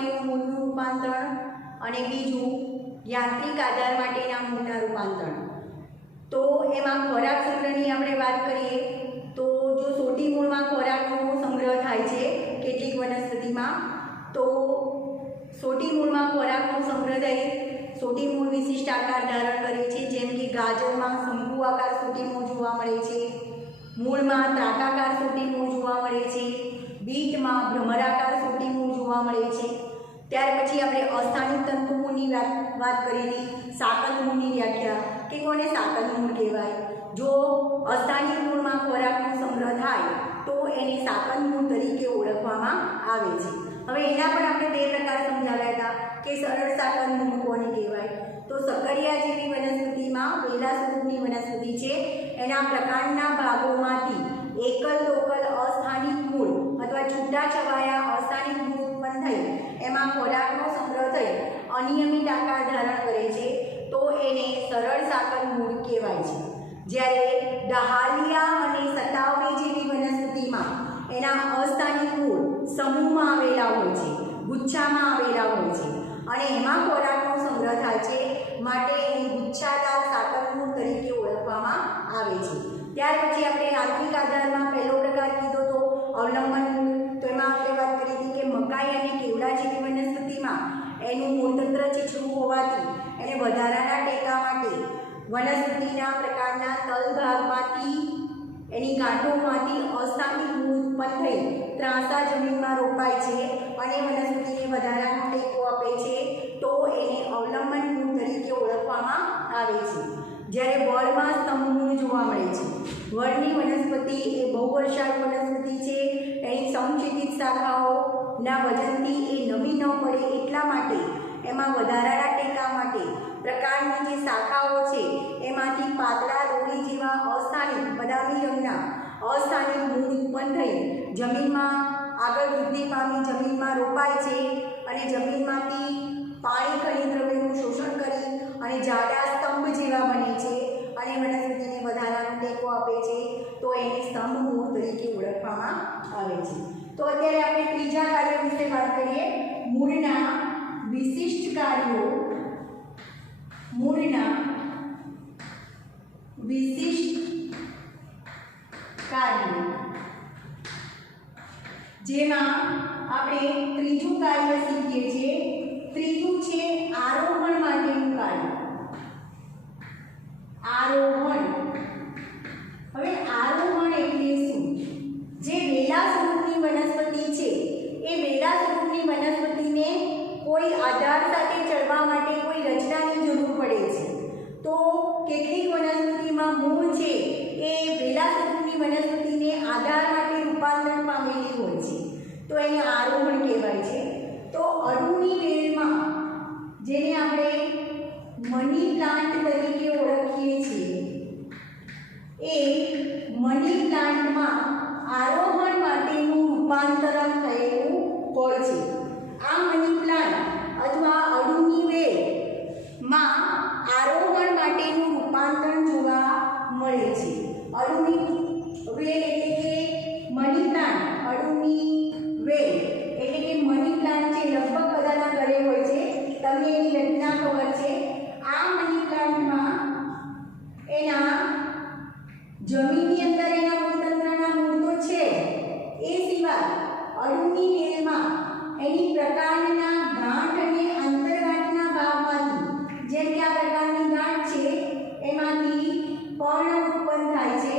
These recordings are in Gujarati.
માટેનું મૂળનું રૂપાંતરણ અને બીજું યાંત્રિક આધાર માટેના મૂળના રૂપાંતરણ। તો એમાં ખોરાક સંગ્રહની આપણે વાત કરીએ તો જો સોટી મૂળમાં ખોરાકનો સંગ્રહ થાય છે કેટલીક વનસ્પતિમાં, તો સોટી મૂળમાં ખોરાકનો સંગ્રહ થઈ સોટી મૂળ વિશિષ્ટ આકાર ધારણ કરે છે, જેમ કે ગાજરમાં શંકુ આકાર સોટી મૂળ જોવા મળે છે, મૂળમાં ત્રાકાકાર સોટી મૂળ જોવા મળે છે, બીટમાં ભ્રમરાકાર સોટી મૂળ જોવા મળે છે। ત્યાર પછી આપણે અસ્થાનિક તંતુ મૂળની વાત કરેલી, સાકલ મૂળની વ્યાખ્યા કે કોને સાકલ મૂળ કહેવાય। જો અસ્થાનિક મૂળમાં ખોરાકનો સંગ્રહ થાય તો એને સાકલ મૂળ તરીકે ઓળખવામાં આવે છે। હવે એના પણ આપણે બે પ્રકાર સમજાવ્યા હતા કે સરળ સાકલ મૂળ કોને કહેવાય। તો સક્કરિયા જેવી વનસ્પતિમાં વેલા સ્વરૂપની વનસ્પતિ છે, એના પ્રકાંડના ભાગોમાંથી એકલ લોકલ અસ્થાનિક મૂળ અથવા છૂટાછવાયા અસ્થાનિક મૂળ ઉત્પન્ન થઈ એમાં ખોરાકનો સંગ્રહ થઈ અનિયમિત આકાર ધારણ કરે છે, તો એને સરળ સાકલ મૂળ કહેવાય છે। જ્યારે ડહાલિયા અને સતાવડી જેવી વનસ્પતિમાં એના અસ્થાનિક મૂળ સમૂહમાં આવેલા હોય છે, ગુચ્છામાં આવેલા હોય છે અને એમાં ખોરાકનો સંગ્રહ થાય છે, માટે એને ગુચ્છાદાર સાકલ મૂળ તરીકે ઓળખવામાં આવે છે। ત્યાર પછી આપણે યાંત્રિક આધારમાં પહેલો પ્રકાર કીધો તો અવલંબન મૂળ। તો એમાં આપણે વાત કરી હતી કે મકાઈ અને કેવડા જેવી વનસ્પતિમાં એનું મૂળતંત્ર છીછરું હોવાથી એને વધારાના ટેકા માટે વનસ્પતિના પ્રકારના તલ ભાગમાંથી એની ગાંઠોમાંથી અસ્થાનિક મૂળ ઉત્પન્ન થઈ ત્રાંસા જમીનમાં રોપાય છે અને વનસ્પતિને વધારાનો ટેકો આપે છે, તો એને અવલંબન મૂળ તરીકે ઓળખવામાં આવે છે। જ્યારે વડમાં સ્તંભ મૂળ જોવા મળે છે। વડની વનસ્પતિ એ બહુવર્ષાળ વનસ્પતિ છે, એની સમછેદિત શાખાઓના વજનથી એ નમી ન પડે એટલા માટે એમાં વધારાના ટેકા માટે પ્રકારની જે શાખાઓ છે એમાંથી પાતળા દોરી જેવા અસ્થાનિક બદામી રંગના અસ્થાનિક મૂળ ઉત્પન્ન થઈ જમીનમાં આગળ વૃદ્ધિ પામી જમીનમાં રોપાય છે અને જમીનમાંથી પાણી ખનિજ દ્રવ્યનું શોષણ કરી અને જાડા સ્તંભ જેવા બને છે અને વનસ્પતિને વધારાનો ટેકો આપે છે, તો એને સ્તંભ મૂળ તરીકે ઓળખવામાં આવે છે। તો અત્યારે આપણે ત્રીજા કાર્ય વિશે વાત કરીએ, મૂળના વિશિષ્ટ કાર્યો। મૂળના વિશિષ્ટ કાર્યો, જેમાં આપણે ત્રીજું કાર્ય શીખીએ છીએ। ત્રીજું છે આરોહણ માટેનું કાર્ય। આરોહણ, હવે આરોહણ એટલે શું? જે વેલા સ્વરૂપની વનસ્પતિ છે એ વેલા સ્વરૂપની વનસ્પતિને કોઈ આધાર સાથે ચડવા માટે કોઈ રચનાની જરૂર પડે છે। તો કેટલીક વનસ્પતિમાં મૂળ છે એ વેલા સ્વરૂપની વનસ્પતિને આધાર માટે રૂપાંતરણ પામેલી હોય છે, તો એને આરોહણ કહેવાય છે। તો અડુની વેલમાં, જેને આપણે મની પ્લાન્ટ તરીકે ઓળખીએ છીએ, એ મની પ્લાન્ટમાં આરોહણ માટેનું રૂપાંતરણ થયેલું હોય છે। આ મની પ્લાન્ટ અથવા અડુની વેલમાં આરોહણ માટેનું રૂપાંતરણ જોવા મળે છે। અડુની વેલ એટલે કે મની પ્લાન્ટ, અડુની વેલ એટલે કે મની પ્લાન્ટ છે, લગભગ બધાના ઘરે હોય છે, તમને એની રચના ખબર છે। આ મની પ્લાન્ટમાં એના જમીનની અંદર એના મૂળતંત્રના મૂળ તો છે, એ સિવાય અડુની વેલમાં એની પ્રકાંડના ગાંઠ અને આંતરગાંઠના ભાગમાંથી, જેમ કે આ પ્રકારની ગાંઠ છે એમાંથી પર્ણ ઉત્પન્ન થાય છે।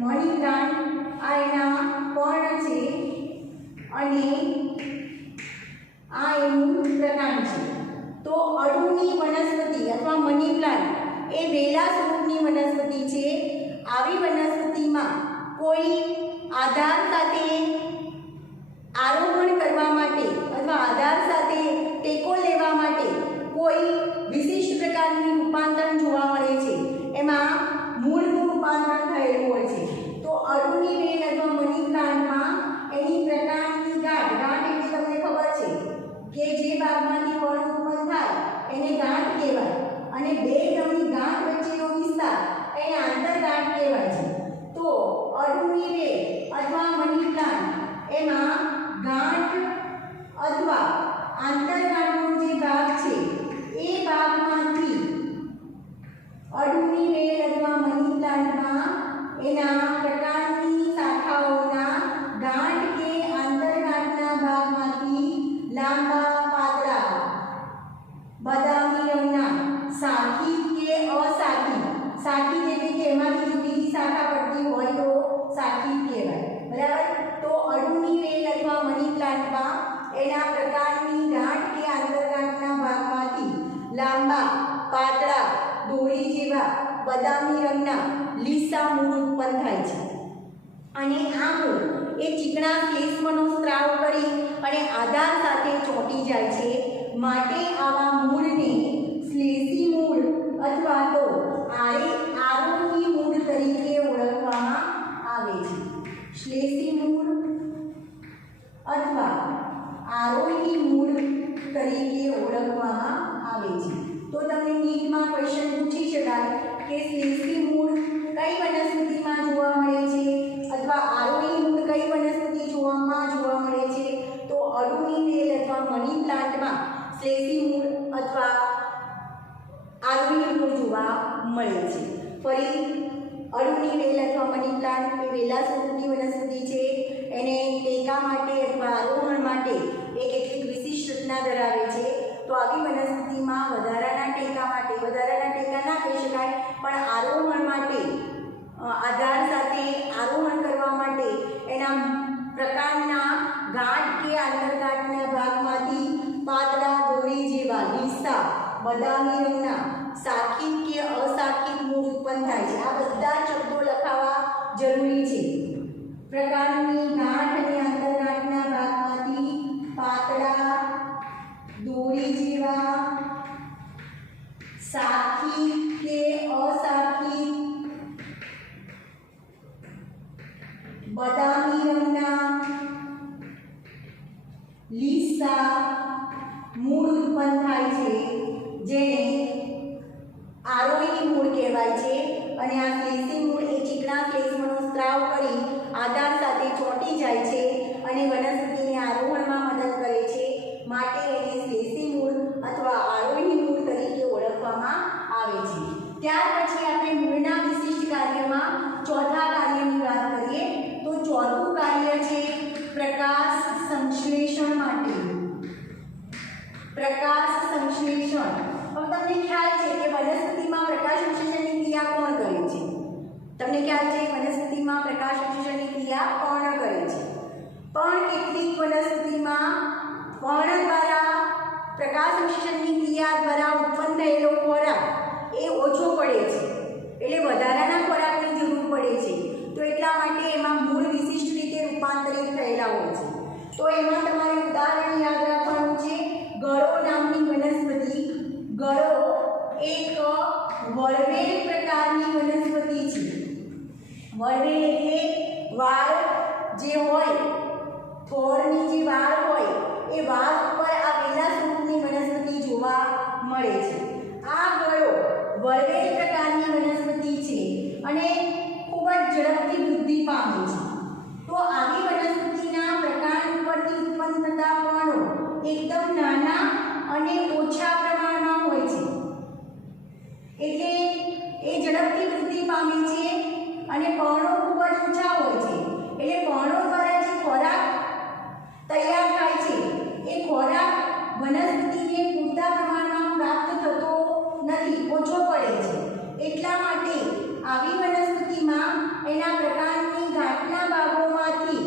મની પ્લાન્ટ આ એના પર્ણ છે અને આ એનું પ્રકાંડ છે। તો અડુની વનસ્પતિ અથવા મની પ્લાન્ટ એ વેલા સ્વરૂપની વનસ્પતિ છે। આવી વનસ્પતિમાં કોઈ આધાર સાથે આરોહણ કરવા માટે અથવા આધાર સાથે ટેકો લેવા માટે કોઈ વિશિષ્ટ પ્રકારની રૂપાંતરણ જોવા મળે છે, એમાં મૂળનું રૂપાંતરણ થયેલું હોય છે। તો અડુની વેલ અથવા મની પ્લાન્ટમાં એની પ્રકારની ગાંઠ, ગાંઠ એટલે તમને ખબર છે કે જે ભાગમાંથી પર્ણ ઉત્પન્ન થાય એને ગાંઠ કહેવાય અને બે નવી ગાંઠ વચ્ચેનો વિસ્તાર એને આંતરગાંઠ કહેવાય છે। તો અડુની વેલ અથવા મની પ્લાન્ટ એમાં એના પ્રકારની ગાંઠ કે આંતરગાંઠના ભાગમાંથી લાંબા પાતળા દોરી જેવા બદામી રંગના લીસા મૂળ ઉત્પન્ન થાય છે અને આ મૂળ એ ચીકણા શ્લેષ્મનો સ્ત્રાવ કરી અને આધાર સાથે ચોંટી જાય છે માટે આવા મૂળને શ્લેષી મૂળ અથવા તો આરોહી મૂળ તરીકે ઓળખવામાં આવે છે। શ્લેષી મૂળ અથવા આરોહી મૂળ તરીકે ઓળખવામાં આવે છે। તો તમને નીટમાં ક્વેશ્ચન પૂછી શકાય કે શ્લેષી મૂળ કઈ વનસ્પતિમાં જોવા મળે છે અથવા આરોહી મૂળ કઈ વનસ્પતિ જોવા મળે છે। તો અડુની વેલ અથવા મની પ્લાન્ટમાં શ્લેષી મૂળ અથવા આરોહી મૂળ જોવા મળે છે। ફરી અડુની વેલ અથવા મની પ્લાન્ટ એ વેલા સ્વરૂપની વનસ્પતિ છે। એને ટેકા માટે અથવા આરોહણ માટે એ કેટલીક વિશિષ્ટ રચના ધરાવે છે। તો આવી વનસ્પતિમાં વધારાના ટેકા ના કહી શકાય પણ આરોહણ માટે આધાર સાથે આરોહણ કરવા માટે એના પ્રકારના ગાંઠ કે આંતરગાંઠના ભાગમાંથી પાતળા દોરી જેવા લીસા બદામી રંગના શાખિત કે અશાખિત મૂળ ઉત્પન્ન થાય છે। આ બધા શબ્દો લખાવા જરૂરી છે। પ્રકારની ગાંઠ અને આંતરગાંઠના ભાગમાંથી પાતળા દોરી જેવા શાખિત કે અશાખિત બદામી રંગના લીસા મૂળ ઉત્પન્ન થાય છે જેને આરોહી મૂળ કહેવાય છે અને આ શ્લેષી મૂળ એ ચીકણા શ્લેષ્મનો સ્ત્રાવ કરી આધાર સાથે ચોંટી જાય છે અને વનસ્પતિને આરોહણમાં મદદ કરે છે માટે એને શ્લેષી મૂળ અથવા આરોહી મૂળ તરીકે ઓળખવામાં આવે છે। ત્યાર પછી આપણે મૂળના વિશિષ્ટ કાર્યમાં ચોથા કાર્યની વાત કરીએ તો ચોથું કાર્ય છે પ્રકાશ સંશ્લેષણ માટે। પ્રકાશ સંશ્લેષણ તમને ખ્યાલ છે કે વનસ્પતિમાં પ્રકાશ સંશ્લેષણની ક્રિયા કોણ કરે છે? તમને ખ્યાલ છે વનસ્પતિમાં પ્રકાશ સંશ્લેષણની ક્રિયા પર્ણ કરે છે પણ કેટલીક વનસ્પતિમાં પર્ણ દ્વારા પ્રકાશ સંશ્લેષણની ક્રિયા દ્વારા ઉત્પન્ન થયેલો ખોરાક એ ઓછો પડે છે એટલે વધારાના ખોરાકની જરૂર પડે છે। તો એટલા માટે એમાં મૂળ વિશિષ્ટ રીતે રૂપાંતરિત થયેલા હોય છે। તો એમાં તમારે ઉદાહરણ યાદ રાખવાનું છે ગળો નામની વનસ્પતિ। ગળો એક વળવેલ પ્રકારની વનસ્પતિ છે। વળવેલ એટલે વાળ જે હોય થોરની જે વાળ હોય એ વાળ ઉપર આ વેલા સ્વરૂપની વનસ્પતિ જોવા મળે છે। આ ગળો વળવેલ પ્રકારની વનસ્પતિ છે અને ખૂબ જ ઝડપથી વૃદ્ધિ પામે છે। તો આવી વનસ્પતિના પ્રકાર ઉપરથી ઉત્પન્ન થતા પર્ણો એકદમ નાના અને ઓછા પ્રમાણમાં હોય છે એટલે એ ઝડપથી વૃદ્ધિ પામે છે અને પર્ણો ખૂબ જ ઓછા હોય છે એટલે પર્ણો દ્વારા જે ખોરાક તૈયાર થાય છે એ ખોરાક વનસ્પતિને પૂરતા પ્રમાણમાં પ્રાપ્ત થતો નથી, ઓછો પડે છે। એટલા માટે આવી વનસ્પતિમાં એના પ્રકારની ગાંઠના ભાગોમાંથી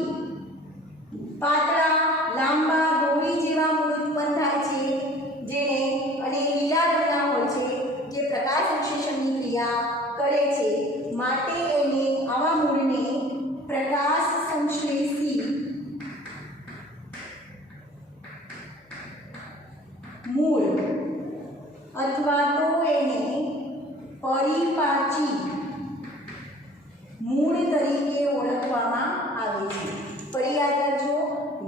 પાતળા લાંબા દોરી જેવા મૂળ ઉત્પન્ન થાય છે જેને અને લીલા રંગના હોય છે જે પ્રકાશ સંશ્લેષણની ક્રિયા કરે છે માટે એને આવા મૂળને પ્રકાશ સંશ્લેષી મૂળ અથવા તો એને પરિપાચી મૂળ તરીકે ઓળખવામાં આવે છે। ફરી યાદ કરજો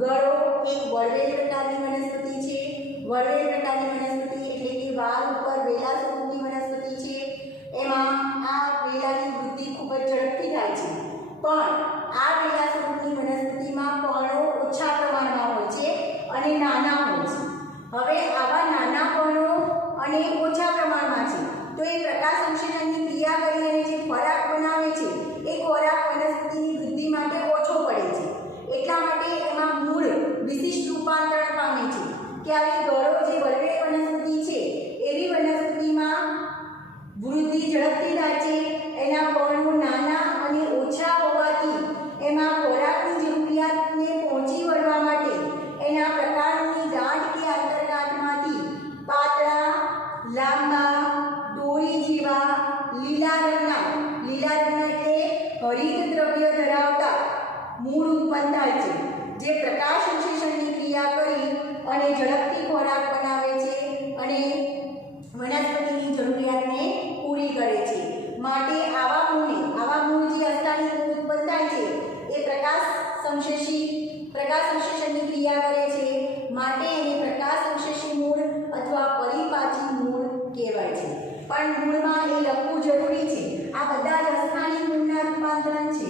ગળો એક વળવેલ પ્રકારની વનસ્પતિ છે। વળવેલ પ્રકારની વનસ્પતિ એટલે કે વાળ ઉપર વેલા સ્વરૂપની વનસ્પતિ છે। એમાં આ વેલાની વૃદ્ધિ ખૂબ જ ઝડપથી થાય છે પણ આ વેલા સ્વરૂપની વનસ્પતિમાં પર્ણો ઓછા પ્રમાણમાં હોય છે અને નાના હોય છે। હવે આવા નાના પર્ણો અને ઓછા પ્રમાણમાં છે તો એ પ્રકાશ સંશ્લેષણની ક્રિયા કરી અને જે ખોરાક બનાવે છે એ ખોરાક વનસ્પતિની વૃદ્ધિ માટે ઓછો પડે છે। એટલા માટે એમાં મૂળ વિશિષ્ટ રૂપાંતરણ પામે છે કે આવી ગળો જે વળવેલ વનસ્પતિ છે એવી વનસ્પતિમાં વૃદ્ધિ ઝડપથી થાય છે। એના પર્ણો નાના અને ઓછા હોવાથી એમાં ખોરાકની જરૂરિયાતને પહોંચી વળવા માટે એના પ્રકારના માટે એને પ્રકાશસંશ્લેષી મૂળ અથવા પરિપાચી મૂળ કહેવાય છે. પણ મૂળમાં એ લખવું જરૂરી છે. આ બધા જ અસ્થાની મૂળના રૂપાંતરણ છે,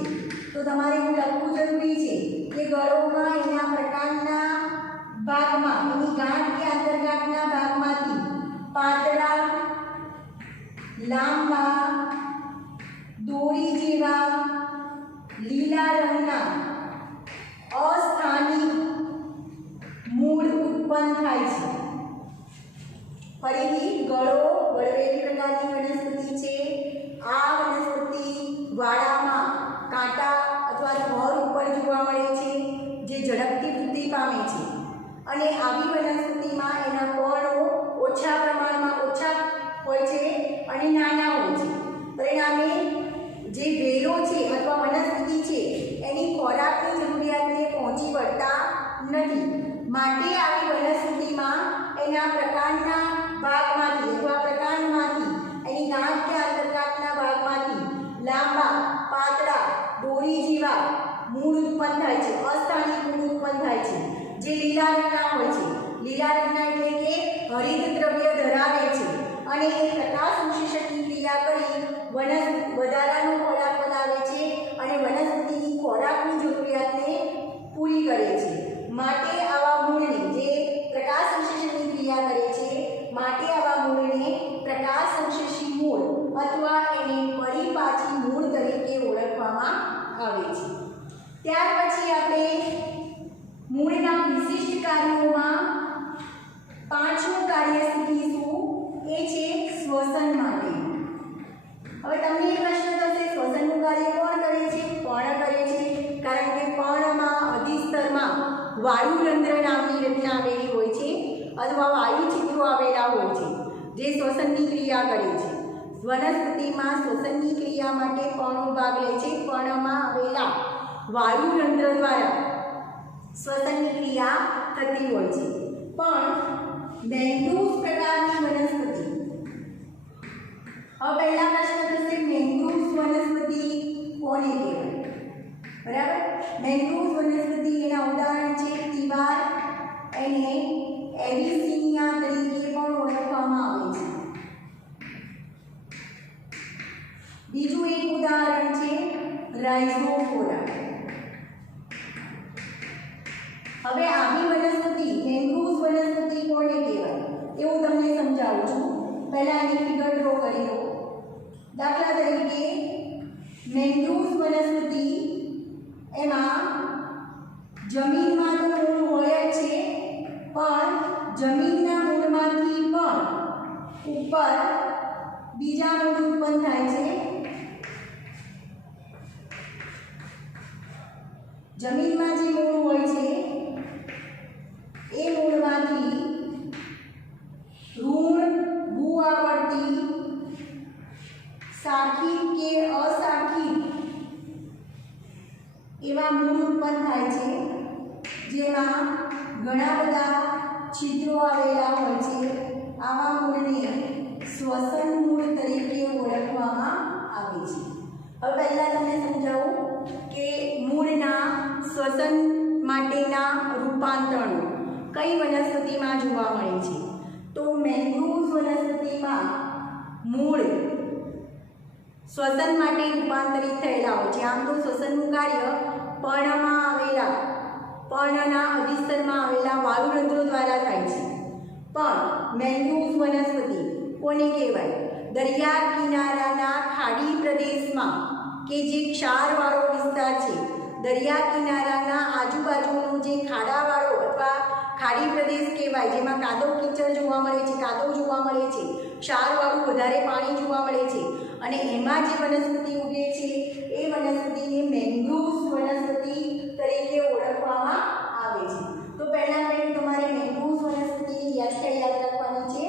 તો તમારે એવું લખવું જરૂરી છે કે ગળોમાં એના પ્રકારના ભાગમાં, એની ગાંઠ કે આંતરગાંઠના ભાગમાંથી પાતળા, લાંબા, દોરી જેવા લીલા રંગના અસ્થાનિક મૂળ ઉત્પન્ન થાય છે. ફરીથી ગળો વળવેલી પ્રકારની વનસ્પતિ છે. આ વનસ્પતિ વાડામાં કાંટા અથવા થર ઉપર જોવા મળે છે, જે ઝડપથી વૃદ્ધિ પામે છે. અને આવી વનસ્પતિમાં એના પર્ણો ઓછા પ્રમાણમાં ઓછા હોય છે અને નાના હોય છે. પરિણામે જે વેલો છે અથવા વનસ્પતિ છે એની ખોરાકની જરૂરિયાતને પહોંચી વળતા નથી. માટે આવી વનસ્પતિમાં એના પ્રકાંડના ભાગમાંથી અથવા પ્રકાંડમાંથી, એની ગાંઠ કે આંતરગાંઠના ભાગમાંથી લાંબા, પાતળા, દોરી જેવા મૂળ ઉત્પન્ન થાય છે, અસ્થાનિક મૂળ ઉત્પન્ન થાય છે, જે લીલા રંગના હોય છે. લીલા રંગના એટલે કે હરિત દ્રવ્ય ધરાવે છે અને એ પ્રકાશ સંશ્લેષણની ક્રિયા કરી વધારાનો ખોરાક બનાવે છે અને વનસ્પતિની ખોરાકની જરૂરિયાતને પૂરી કરે છે. માટે આવા મૂળને, જે પ્રકાશ સંશ્લેષણની ક્રિયા કરે છે, માટે આવા મૂળને પ્રકાશ સંશ્લેષી મૂળ અથવા એને પરિપાચી મૂળ તરીકે ઓળખવામાં આવે છે. ત્યાર પછી આપણે મૂળના વિશિષ્ટ કાર્યોમાં પાંચમું કાર્ય શીખીશું, એ છે શ્વસન માટે. હવે તમને એ પ્રશ્ન થશે, શ્વસનનું કાર્ય કોણ કરે છે? પર્ણ કરે છે. કારણ કે પર્ણમાં અધિસ્તરમાં વાયુરંધ્ર નામની રચના આવેલી હોય છે અથવા વાયુ છિદ્રો આવેલા હોય છે, જે શ્વસનની ક્રિયા કરે છે. વનસ્પતિમાં શ્વસનની ક્રિયા માટે પર્ણો ભાગ લે છે. પર્ણમાં આવેલા વાયુરંધ્ર દ્વારા શ્વસનની ક્રિયા થતી હોય છે. પણ મેંગ્રુવ પ્રકારની વનસ્પતિ, હવે પહેલા પ્રશ્ન થશે, મેંગ્રુવ વનસ્પતિ કોને કહેવાય? બરાબર. મેંગ્રુવ વનસ્પતિ એના ઉદાહરણ છે તિવાર, એને એવિસિનિયા તરીકે પણ ઓળખવામાં આવે છે. બીજું એક ઉદાહરણ છે રાઇઝોફોરા. હવે આવી વનસ્પતિ, મેંગ્રુવ વનસ્પતિ કોને કહેવાય એ હું તમને સમજાવું છું. પહેલા એની ફિગર ડ્રો કરી લો. દાખલા તરીકે મેંગ્રુવ વનસ્પતિ, એમાં જમીનમાં તો મૂળ હોય જ છે, પણ જમીનના મૂળમાંથી પણ ઉપર બીજા મૂળ ઉત્પન્ન થાય છે. જમીનમાં જે મૂળ હોય છે એ મૂળમાંથી ઋણ, ભૂઆવર્તી, શાખિત કે અશાખિત એવા મૂળ ઉત્પન્ન થાય છે, જેમાં ઘણા બધા છિદ્રો આવેલા હોય છે. આવા મૂળને શ્વસન મૂળ તરીકે ઓળખવામાં આવે છે. હવે પહેલાં તમને સમજાવું કે મૂળના શ્વસન માટેના રૂપાંતરણો કઈ વનસ્પતિમાં જોવા મળે છે. તો મેંગ્રુવ વનસ્પતિમાં મૂળ શ્વસન માટે રૂપાંતરિત થયેલા હોય છે. આમ તો શ્વસનનું કાર્ય પર્ણમાં આવેલા, પર્ણના અધિસ્તરમાં આવેલા વાયુરંધ્રો દ્વારા થાય છે. પણ મેંગ્રુવ વનસ્પતિ કોને કહેવાય? દરિયા કિનારાના ખાડી પ્રદેશમાં, કે જે ક્ષારવાળો વિસ્તાર છે, દરિયા કિનારાના આજુબાજુનો જે ખાડાવાળો અથવા ખાડી પ્રદેશ કહેવાય, જેમાં કાદવ કીચડ જોવા મળે છે, કાદવ જોવા મળે છે, ક્ષારવાળું વધારે પાણી જોવા મળે છે, અને એમાં જે વનસ્પતિ ઉગે છે એ વનસ્પતિને મેંગ્રુવ વનસ્પતિ તરીકે ઓળખવામાં આવે છે. તો પહેલાં તમારે મેંગ્રુવ વનસ્પતિની વ્યાખ્યા યાદ રાખવાની છે.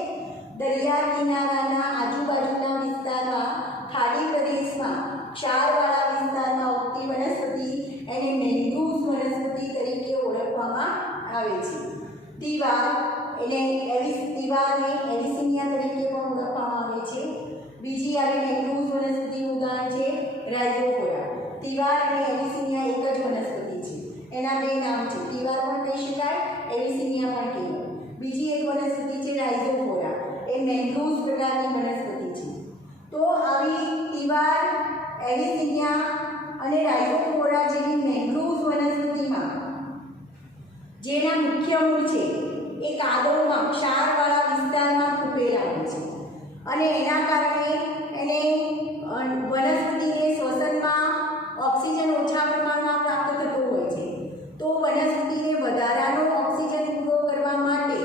દરિયા કિનારાના આજુબાજુના વિસ્તારમાં, ખાડી પ્રદેશમાં, ક્ષારવાળા વિસ્તારમાં ઉગતી વનસ્પતિ એને મેંગ્રુવ વનસ્પતિ તરીકે ઓળખવામાં આવે છે. તિવાર એટલે તિવારને એવિસિનિયા તરીકે પણ ઓળખવામાં આવે છે. બીજી આવી મેંગ્રુવ વનસ્પતિનું ઉદાહરણ છે રાઇઝોફોરા. તિવાર અને એવિસિનિયા એક જ વનસ્પતિ છે, એના બે નામ છે. તિવાર પણ કહી શકાય એવિસિનિયા પણ કહેવાય. બીજી એક વનસ્પતિ છે રાઇઝોફોરા, એ મેંગ્રુવ્સ પ્રકારની વનસ્પતિ છે. તો આવી તિવાર, એવિસિનિયા અને રાઇઝોફોરા જેવી મેંગ્રુવ્સ વનસ્પતિમાં જેના મુખ્ય મૂળ છે એ કાદવમાં ક્ષારવાળા વિસ્તારમાં ખૂંપેલા હોય છે અને એના કારણે એને વનસ્પતિને શ્વસનમાં ઓક્સિજન ઓછા પ્રમાણમાં પ્રાપ્ત થતો હોય છે. તો વનસ્પતિને વધારાનો ઓક્સિજન પૂરો કરવા માટે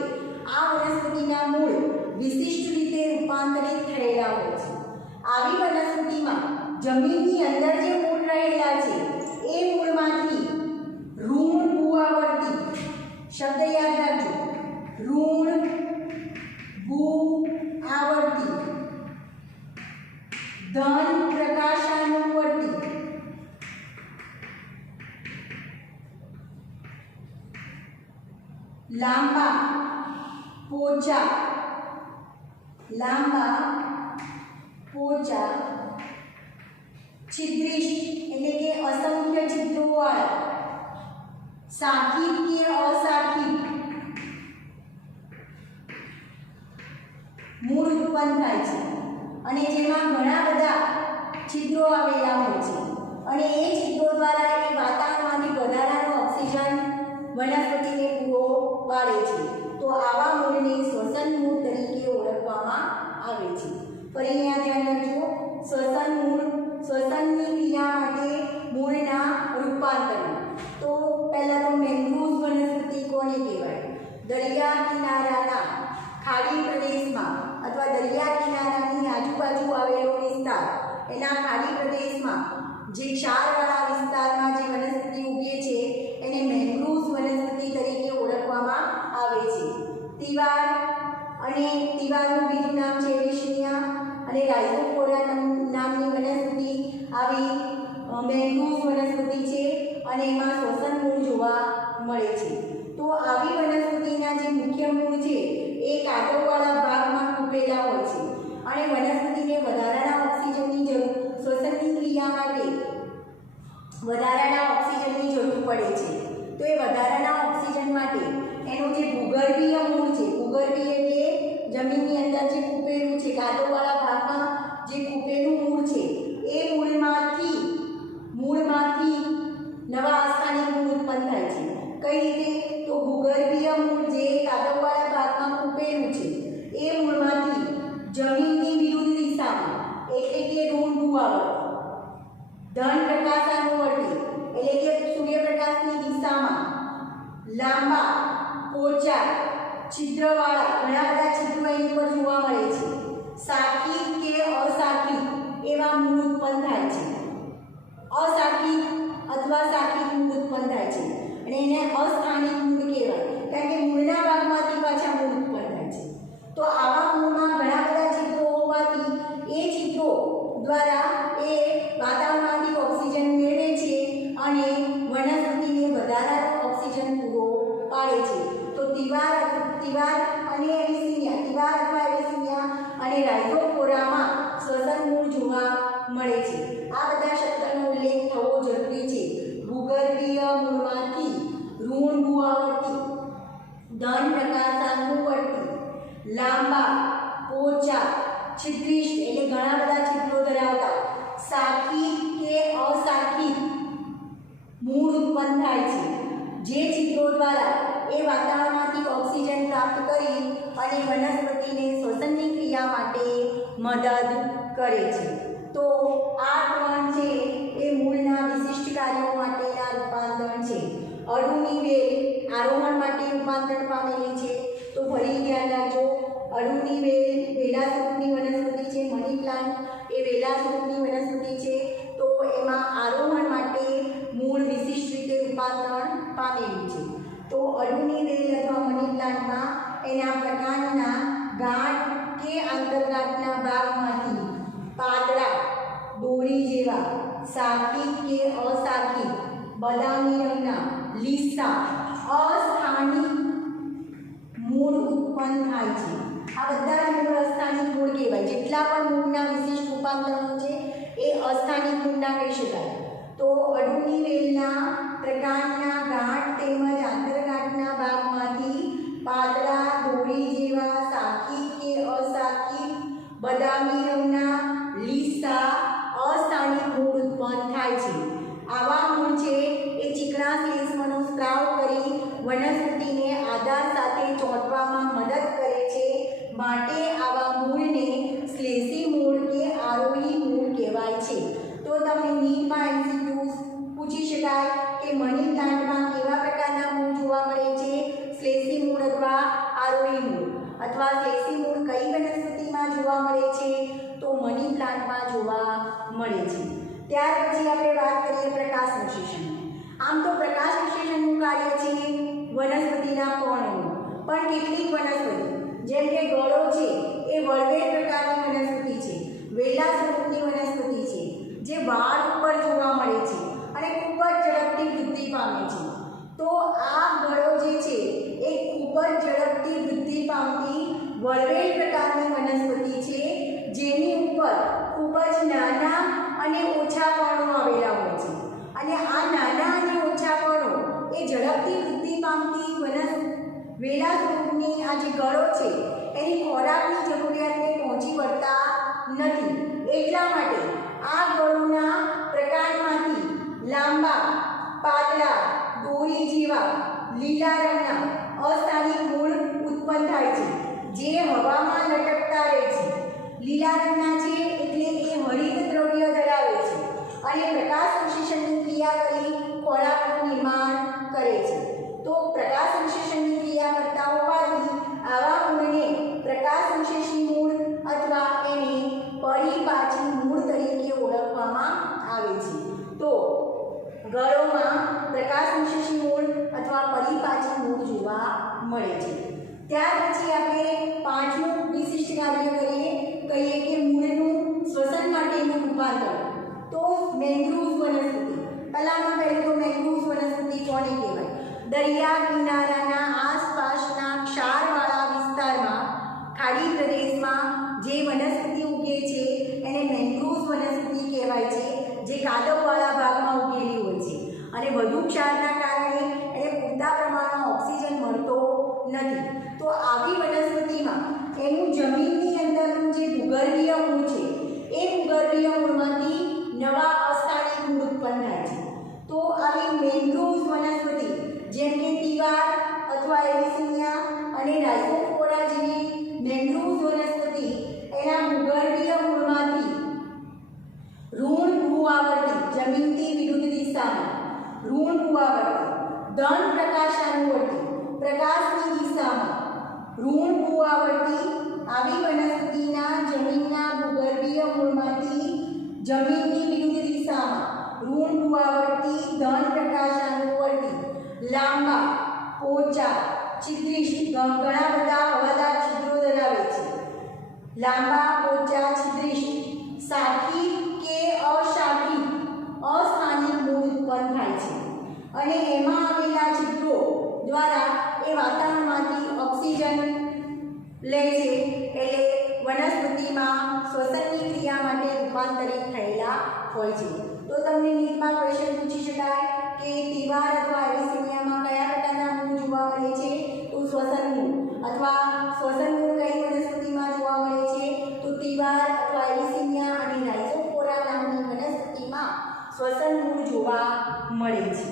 આ વનસ્પતિના મૂળ વિશિષ્ટ રીતે રૂપાંતરિત થયેલા હોય છે. આવી વનસ્પતિમાં જમીનની અંદર જે મૂળ રહેલા છે એ મૂળમાંથી ઋણ ભૂઆવર્તી શબ્દ યાદ રાખજો, ઋણ ભૂઆવર્તી, ધન પ્રકાશાનુવર્તી, લાંબા પોચા છિદ્રિષ્ટ એટલે કે અસંખ્ય છિદ્રોવાળા, સાખી કે અસાખી મૂળ ઉત્પન્ન થાય છે અને જેમાં ઘણા બધા છિદ્રો આવેલા હોય છે અને એ છિદ્રો દ્વારા એ વાતાવરણમાંથી વધારાનો ઓક્સિજન વનસ્પતિને પૂરો પાડે છે. તો આવા મૂળને શ્વસન મૂળ તરીકે ઓળખવામાં આવે છે. ફરી અહીંયા ધ્યાન રાખજો, શ્વસન મૂળ, શ્વસનની ક્રિયા માટે મૂળના રૂપાંતરણ. તો પહેલાં તો મેંગ્રુવ્સ વનસ્પતિ કોને કહેવાય? દરિયા કિનારાના ખાડી પ્રદેશમાં અથવા દરિયા કિનારાની આજુબાજુ આવેલો વિસ્તાર, એના ખાડી પ્રદેશમાં જે ક્ષારવાળા વિસ્તારમાં જે વનસ્પતિ ઉગે છે એને મેંગ્રુવ્સ વનસ્પતિ તરીકે ઓળખવામાં આવે છે. તિવાર અને તિવારનું બીજું નામ છે એવિસિનિયા અને રાઇઝોફોરા નામની વનસ્પતિ આવી મેંગ્રુવ્સ વનસ્પતિ છે અને એમાં શ્વસન મૂળ જોવા મળે છે. તો આવી વનસ્પતિના જે મુખ્ય મૂળ છે એ કાદવવાળા ભાગમાં ખૂંપેલા હોય છે અને વનસ્પતિને વધારાના ઓક્સિજનની જરૂર, શ્વસનની ક્રિયા માટે વધારાના ઓક્સિજનની જરૂર પડે છે. તો એ વધારાના ઓક્સિજન માટે એનું જે ભૂગર્ભીય મૂળ છે, ભૂગર્ભીય એટલે જમીનની અંદર જે ખૂંપેલું છે, કાદવવાળા ભાગમાં જે ખૂંપેલું મૂળ છે એ મૂળમાંથી નવા અસ્થાનિક મૂળ ઉત્પન્ન થાય છે. કઈ રીતે? તો ભૂગર્ભીય મૂળ જે કાદવવાળા ભાગમાં ખૂંપેલું છે એ મૂળમાંથી જમીનની વિરુદ્ધ દિશામાં એટલે કે ઋણ ભૂઆવર્તી, ધન પ્રકાશાનુવર્તી એટલે કે સૂર્યપ્રકાશની દિશામાં લાંબા પોચા છિદ્રવાળા ઘણા બધા છિદ્રો એની પર જોવા મળે છે. સાખી કે અસાખી એવા મૂળ ઉત્પન્ન થાય છે. અસાખી અથવા સાખી મૂળ ઉત્પન્ન થાય છે અને એને અસ્થાનિક મૂળ કહેવાય, કારણ કે મૂળના ભાગમાંથી પાછા મૂળ ઉત્પન્ન થાય છે. તો આવા મૂળમાં ઘણા બધા છિદ્રો હોવાથી એ છિદ્રો દ્વારા એ વાતાવરણમાંથી ઓક્સિજન મેળવે છે અને વનસ્પતિને વધારાનો ઓક્સિજન પૂરો પાડે છે. તો તિવાર અને એવિસિનિયા અને રાઇઝોફોરામાં શ્વસન મૂળ જોવા મળે છે. આ બધા શબ્દનો ઉલ્લેખ થવો જરૂરી છે. ભૂગર્ભીય મૂળમાંથી ઋણ ભૂઆવર્તી, ધન પ્રકાશાનુવર્તી, લાંબા પોચા છિદ્રિષ્ટ એટલે ઘણા બધા છિદ્રો ધરાવતા, સાખી કે અસાખી મૂળ ઉત્પન્ન થાય છે જે છિદ્રો દ્વારા એ વાતાવરણમાંથી ઓક્સિજન પ્રાપ્ત કરી અને વનસ્પતિને શ્વસનની ક્રિયા માટે મદદ કરે છે. તો આ ત્રણ છે એ મૂળના વિશિષ્ટ કાર્યો માટેના રૂપાંતરણ છે. અળુની વેલ આરોહણ માટે રૂપાંતરણ પામેલી છે. તો ફરી ધ્યાન રાખજો, અળુની વેલ વેલા સ્વરૂપની વનસ્પતિ છે. મની પ્લાન્ટ એ વેલા સ્વરૂપની વનસ્પતિ છે. તો એમાં આરોહણ માટે મૂળ વિશિષ્ટ રીતે રૂપાંતરણ પામેલું છે. તો અળુની વેલ અથવા મની પ્લાન્ટમાં એના પ્રકાંડના ગાંઠ કે આંતરગાંઠના ભાગમાંથી પાતળા દોરી જેવા સાખી કે અસાખી બદામી રંગના લીસા અસ્થાનિક મૂળ ઉત્પન્ન થાય છે. આ બધા જ મૂળ અસ્થાનિક મૂળ કહેવાય. જેટલા પણ મૂળના વિશિષ્ટ રૂપાંતરણો છે એ અસ્થાનિક મૂળના કહી શકાય. તો અળુની વેલના પ્રકાંડના ગાંઠ તેમજ આંતરગાંઠના ભાગમાંથી બદામી રંગના લીસા અસ્થાનિક મૂળ ઉત્પન્ન થાય છે. આવા મૂળ છે એ ચીકણા શ્લેષ્મનો સ્ત્રાવ કરી વનસ્પતિને આધાર સાથે ચોંટવામાં મદદ કરે છે. માટે આવા મૂળને શ્લેષી મૂળ કે આરોહી મૂળ કહેવાય છે. તો તમને નીટમાં એમસીક્યુઝ પૂછી શકાય કે મની પ્લાન્ટમાં કેવા પ્રકારના મૂળ જોવા મળે છે, શ્લેષી મૂળ અથવા આરોહી મૂળ, અથવા શ્લેષી મૂળ કઈ વનસ્પતિમાં જોવા મળે છે, તો મની પ્લાન્ટમાં જોવા મળે છે. ત્યાર પછી આપણે વાત કરીએ પ્રકાશ સંશ્લેષણ. આમ તો પ્રકાશ સંશ્લેષણનું કાર્ય છે વનસ્પતિના પર્ણનું, પણ કેટલીક વનસ્પતિ જેમ કે ગળો છે એ વળવેલ પ્રકારની વનસ્પતિ છે, વેલા સ્વરૂપની વનસ્પતિ છે, જે વાળ ઉપર જોવા મળે છે અને ખૂબ જ ઝડપથી વૃદ્ધિ પામે છે. તો આ ગળો જે છે એ ખૂબ જ ઝડપથી વૃદ્ધિ પામતી વળવેલ પ્રકારની વનસ્પતિ છે, જેની ઉપર ખૂબ જ નાના અને ઓછા પર્ણો આવેલા હોય છે. અને આ નાના અને ઓછા પર્ણો એ ઝડપથી વૃદ્ધિ પામતી વેલા સ્વરૂપની આ જે ગળો છે એની ખોરાકની જરૂરિયાતને પહોંચી વળતા નથી. એટલા માટે આ ગળોના પ્રકારમાંથી લાંબા પાતળા દોરી જેવા લીલા રંગના અસ્થાનિક મૂળ ઉત્પન્ન થાય છે, જે હવામાં લટકતા રહે છે. લીલા રંગના છે એટલે એ હરિત દ્રવ્ય ધરાવે છે અને પ્રકાશ સંશ્લેષણની ક્રિયા કરી ખોરાકનું નિર્માણ કરે છે. તો પ્રકાશ સંશ્લેષણની ક્રિયા કરતા હોવાથી આવા મૂળને પ્રકાશ સંશ્લેષી મૂળ અથવા એને પરિપાચી મૂળ તરીકે ઓળખવામાં આવે છે. તો ગળોમાં પ્રકાશ સંશ્લેષી મૂળ અથવા પરિપાચી મૂળ જોવા મળે છે. ત્યાર પછી આપણે પાંચમું વિશિષ્ટ કાર્ય કહીએ કે મૂળનું શ્વસન માટેનું રૂપાંતર. તો મેંગ્રુવ્સ વનસ્પતિ, પહેલામાં પહેલું તો મેંગ્રુવ્સ વનસ્પતિ કોને કહેવાય? દરિયા કિનારાના આસપાસના ક્ષારવાળા વિસ્તારમાં, ખાડી પ્રદેશમાં જે વનસ્પતિ ઉગે છે એને મેંગ્રુવ્સ વનસ્પતિ કહેવાય છે, જે કાદવવાળા ભાગમાં ઉગેલી હોય છે અને વધુ ક્ષારના કારણે એને પૂરતા પ્રમાણમાં ઓક્સિજન મળતો નથી. તો આવી વનસ્પતિમાં એનું જમીનની અંદરનું જે ભૂગર્ભીય મૂળ છે એ ભૂગર્ભીય મૂળમાંથી નવા અસ્થાનિક મૂળ ઉત્પન્ન થાય છે. તો આવી મેંગ્રુવ્સ વનસ્પતિ જેમ કે તિવાર અથવા એરિસિનિયા અને રાઇઝોફોરા જેવી મેંગ્રુવ્સ વનસ્પતિ એના ભૂગર્ભીય મૂળમાંથી ઋણ ભૂઆવર્તી, જમીનથી વિરુદ્ધ દિશામાં ઋણ ભૂઆવર્તી, ધન પ્રકાશાનુવર્તી, પ્રકાશની દિશામાં ઋણ ભૂઆવર્તી આવી વનસ્પતિના જમીનના ભૂગર્ભીય મૂળમાંથી જમીનની વિરુદ્ધ દિશામાં ઋણ ભૂઆવર્તી, ધન પ્રકાશાનુવર્તી, લાંબા પોચા છિદ્રિષ્ઠ, ઘણા બધા હવાદાર છિદ્રો ધરાવે છે. લાંબા પોચા છિદ્રિષ્ઠ, શાખી કે અશાખી અસ્થાનિક મૂળ ઉત્પન્ન થાય છે અને એમાં આવેલા છિદ્રો દ્વારા એ વાતાવરણમાંથી ઓક્સિજન લે છે, એટલે વનસ્પતિમાં શ્વસનની ક્રિયા માટે રૂપાંતરિત થયેલા હોય છે. તો તમને નીટમાં ક્વેશ્ચન પૂછી શકાય કે તિવાર અથવા એરિસિનિયામાં કયા પ્રકારના મૂળ જોવા મળે છે? તો શ્વસન મૂળ, અથવા શ્વસન મૂળ કઈ વનસ્પતિમાં જોવા મળે છે? તો તિવાર અથવા એરિસિનિયા અને રાઇઝોફોરા નામની વનસ્પતિમાં શ્વસન મૂળ જોવા મળે છે.